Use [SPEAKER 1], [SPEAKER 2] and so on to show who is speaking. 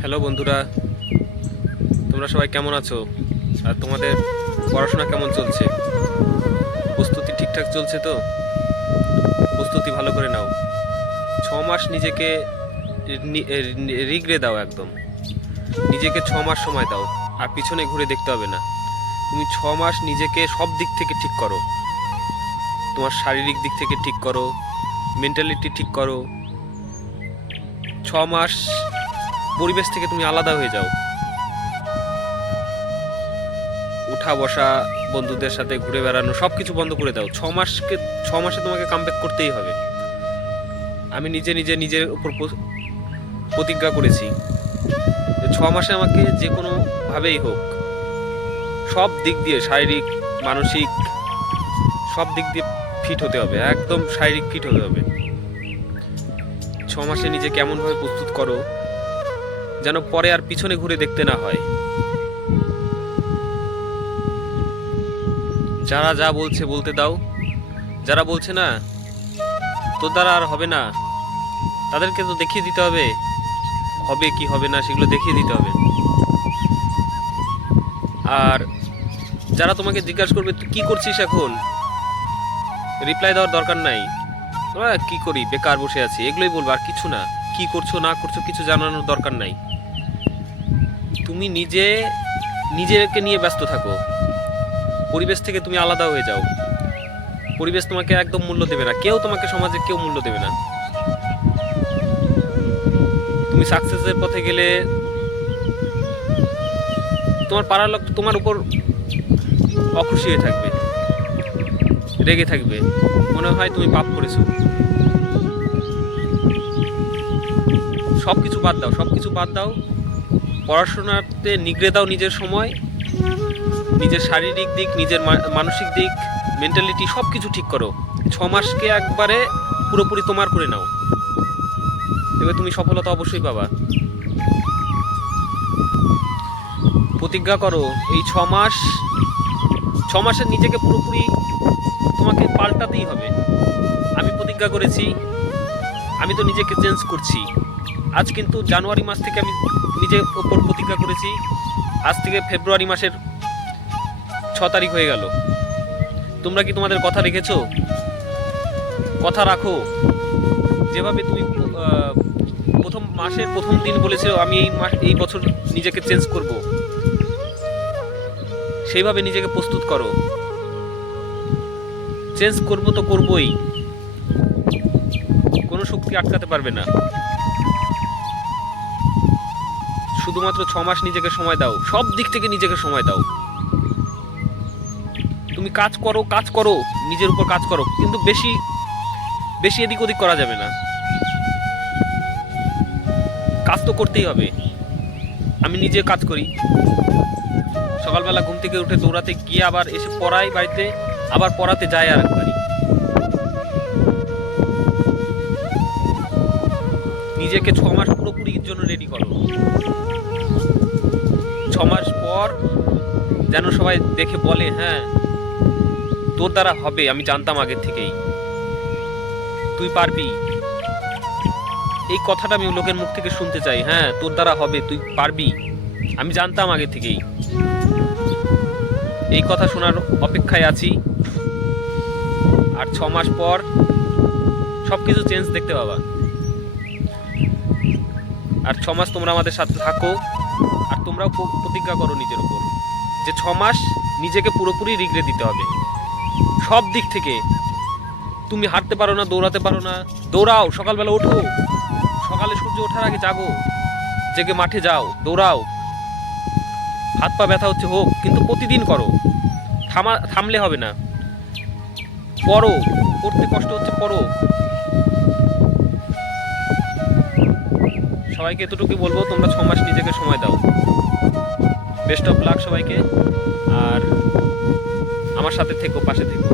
[SPEAKER 1] Hello বন্ধুরা, তোমরা সবাই কেমন আছো? আর তোমাদের পড়াশোনা কেমন চলছে? প্রস্তুতি ঠিকঠাক চলছে তো? প্রস্তুতি ভালো করে নাও। ছ মাস নিজেকে রিগড়ে দাও একদম। নিজেকে ছ মাস সময় দাও, আর পিছনে ঘুরে দেখতে হবে না। তুমি ছ মাস নিজেকে সব দিক থেকে ঠিক করো। তোমার শারীরিক দিক থেকে ঠিক করো মেন্টালিটি ঠিক করো। ছ মাস পরিবেশ থেকে তুমি আলাদা হয়ে যাও। উঠা বসা, বন্ধুদের সাথে ঘুরে বেড়ানো সব কিছু বন্ধ করে দাও। ছ মাসকে, ছ মাসে তোমাকে কামব্যাক করতেই হবে। আমি নিজে নিজে নিজের উপর প্রতিজ্ঞা করেছি ছ মাসে আমাকে যে কোনোভাবেই হোক, সব দিক দিয়ে শারীরিক, মানসিক, সব দিক দিয়ে ফিট হতে হবে, একদম শারীরিক ফিট হতে হবে। ছ মাসে নিজে কেমনভাবে প্রস্তুত করো যেন পরে আর পিছনে ঘুরে দেখতে না হয়। যারা যা বলছে বলতে দাও। যারা বলছে না তোর দ্বারা আর হবে না। তাদেরকে তো দেখিয়ে দিতে হবে। হবে কি হবে না সেগুলো দেখিয়ে দিতে হবে। আর যারা তোমাকে জিজ্ঞাসা করবে, তুই কি করছিস এখন? রিপ্লাই দেওয়ার দরকার নাই। কি করি? বেকার বসে আছি। এগুলোই বলব। আর কিছু না। কি করছ, না করছ, কিছু জানানোর দরকার নাই। তুমি নিজে, নিজেকে নিয়ে ব্যস্ত থাকো। পরিবেশ থেকে তুমি আলাদা হয়ে যাও। পরিবেশ তোমাকে একদম মূল্য দেবে না। কেউ তোমাকে সমাজে কেউ মূল্য দেবে না। তুমি সাকসেসের পথে গেলে তোমার পাড়ার লোক তোমার উপর অখুশি হয়ে থাকবে, রেগে থাকবে। মনে হয় তুমি পাপ করেছ। সব কিছু বাদ দাও সব কিছু বাদ দাও। পড়াশোনাতে নিগড়ে দাও নিজের সময়, নিজের শারীরিক দিক, নিজের মানসিক দিক মেন্টালিটি সব কিছু ঠিক করো। ছ মাসকে একবারে পুরোপুরি তোমার করে নাও। এবার তুমি সফলতা অবশ্যই পাবা। প্রতিজ্ঞা করো, এই ছ মাস, ছ মাসের নিজেকে পুরোপুরি তোমাকে পাল্টাতেই হবে। আমি প্রতিজ্ঞা করেছি, আমি তো নিজেকে চেঞ্জ করছি। আজ কিন্তু জানুয়ারি মাস থেকে আমি নিজের ওপর প্রতিজ্ঞা করেছি। আজ থেকে ফেব্রুয়ারি মাসের ছ তারিখ হয়ে গেল। তোমরা কি তোমাদের কথা রেখেছো? কথা রাখো। যেভাবে তুমি প্রথম মাসের প্রথম দিন বলেছ, আমি এই মাস এই বছর নিজেকে চেঞ্জ করব। সেইভাবে নিজেকে প্রস্তুত করো। চেঞ্জ করব তো করবই। কোনো শক্তি আটকাতে পারবে না। শুধুমাত্র ছ মাস নিজেকে সময় দাও। সব দিক থেকে নিজেকে সময় দাও। তুমি কাজ করো কাজ করো, নিজের উপর কাজ করো। কিন্তু বেশি বেশি এদিক ওদিক করা যাবে না। কাজ তো করতেই হবে। আমি নিজে কাজ করি। সকালবেলা ঘুম থেকে উঠে দৌড়াতে গিয়ে আবার এসে পড়াই বাড়িতে, আবার পড়াতে যাই আর নিজেকে ছ মাস পুরোপুরির জন্য রেডি করো। ছ মাস পর যেন সবাই দেখে বলে হ্যাঁ তোর দ্বারা হবে, আমি জানতাম আগের থেকেই। তুই পারবি? এই কথাটা আমি লোকের মুখ থেকে শুনতে চাই। হ্যাঁ তোর দ্বারা হবে, তুই পারবি। আমি জানতাম আগে থেকেই। এই কথা শোনার অপেক্ষায় আছি। আর ছ মাস পর সব কিছু চেঞ্জ দেখতে পাবা। আর ছ মাস তোমরা আমাদের সাথে থাকো। তোমরাও প্রতিজ্ঞা করো নিজের উপর যে ছ মাস নিজেকে পুরোপুরি রিগড়ে দিতে হবে। সব দিক থেকে তুমি হাঁটতে পারো না, দৌড়াতে পারো না, দৌড়াও, সকালবেলা ওঠো। সকালে সূর্য ওঠার আগে জাগো, জেগে মাঠে যাও, দৌড়াও। হাত পা ব্যথা হচ্ছে, হোক, কিন্তু প্রতিদিন করো। থামা, থামলে হবে না। পড়ো, পড়তে কষ্ট হচ্ছে, পড়ো। সবাইকে এতটুকু বলব, তোমরা ছ মাস নিজেকে সময় দাও। বেস্ট অফ লাক সবাইকে, আর আমার সাথে থেকো, পাশে থেকো।